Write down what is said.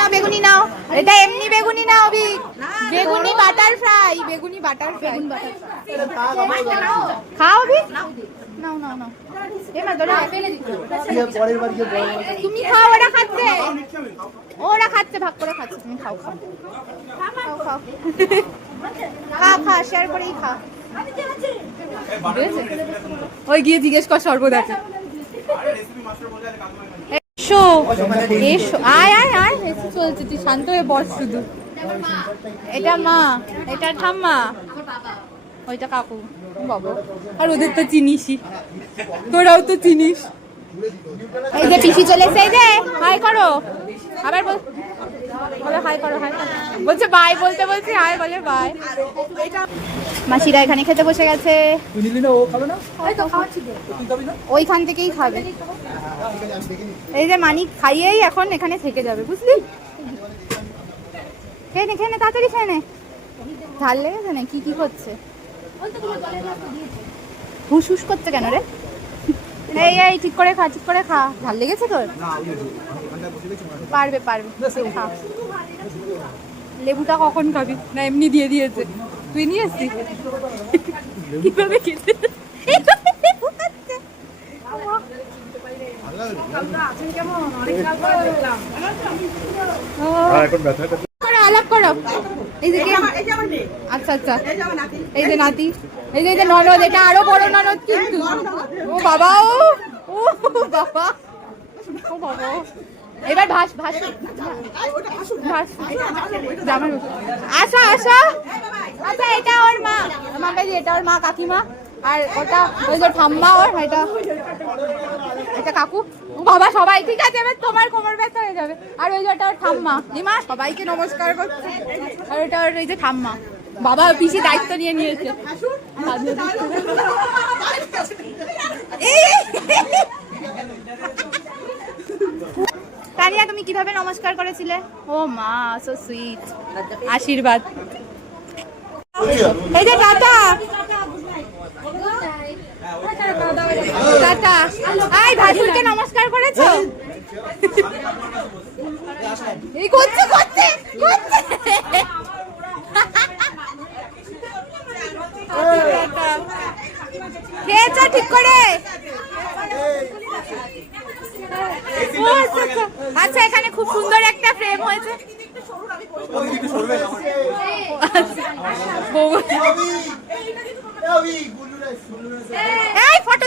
না বেগুনি নাও, এটা এমনি বেগুনি নাও অভি, বেগুনি বাটার ফ্রাই, বেগুনি বাটার ফ্রাই। খাও অভি, নাও নাও নাও, এমা ধরে ফেলে দিতে তুমি খাও, ওরা খাচ্ছে, ওরা খাচ্ছে, ভাগ করে খাচ্ছে, তুমি খাও খাও খাও খাও খা খা, শেয়ার করেই খা। ওই গিয়ে জিজ্ঞেস কর সর্বদাকে। এসো এসো, আয় আয় আয়, এসে চলছে, তুই শান্ত হয়ে বস শুধু। এটা মা, এটা ঠাম্মা, ওইটা কাকু বাবা, আর ওদের তো চিনিসই, তোরাও তো চিনিস। এই যে পিসি চলেছে, এই যে হাই করো, আবার বলে হাই করো, হাই করো, বলছে বাই, বলতে বলছি হাই বলে বাই। মাসিরা এখানে খেতে বসে গেছে, ওইখান থেকেই খাবে। এই যে মানিক খাইয়েই এখন এখানে থেকে যাবে, বুঝলি? খেয়ে নে খেয়ে নে, তাড়াতাড়ি খেয়ে নে, ঝাল লেগেছে না? কি কি করছে? হুস হুস করছে কেন রে? এই এই ঠিক করে খা, ঠিক করে খা, ঝাল লেগেছে তোর? পারবে পারবে, খা। লেবুটা কখন খাবি? না এমনি দিয়ে দিয়েছে, তুই নিয়ে এসছিস? কিভাবে খেতে আলাপ করো। এই যে আচ্ছা আচ্ছা, এই যে নাতি, এই যে ননদ, এটা আরো বড় ননদ কিন্তু। ও বাবা, ও বাবা, ও বাবা, এবার ভাস ভাস ভাস, আসো আসো। আচ্ছা এটা ওর মা, আমাকে এটা ওর মা কাকিমা, আর ওটা ওই যে ঠাম্মা, ওর এটা কাকু। ও বাবা সবাই ঠিক আছে, এবার তোমার কোমর ব্যথা হয়ে যাবে। আর ওই যে ওটা ওর ঠাম্মা, লিমা সবাইকে নমস্কার করছে। আর ওটা ওর এই যে ঠাম্মা, বাবা পিসি দায়িত্ব নিয়ে নিয়েছে। তানিয়া তুমি কিভাবে নমস্কার করেছিলে? ও মা, সো সুইট, আশীর্বাদ। এই যে টাটা টাটা, আই ভাসুরকে নমস্কার করেছো? এই করছে করছে করছে, খেয়েছো ঠিক করে? আচ্ছা এখানে খুব সুন্দর একটা ফ্রেম হয়েছে। এই ফটো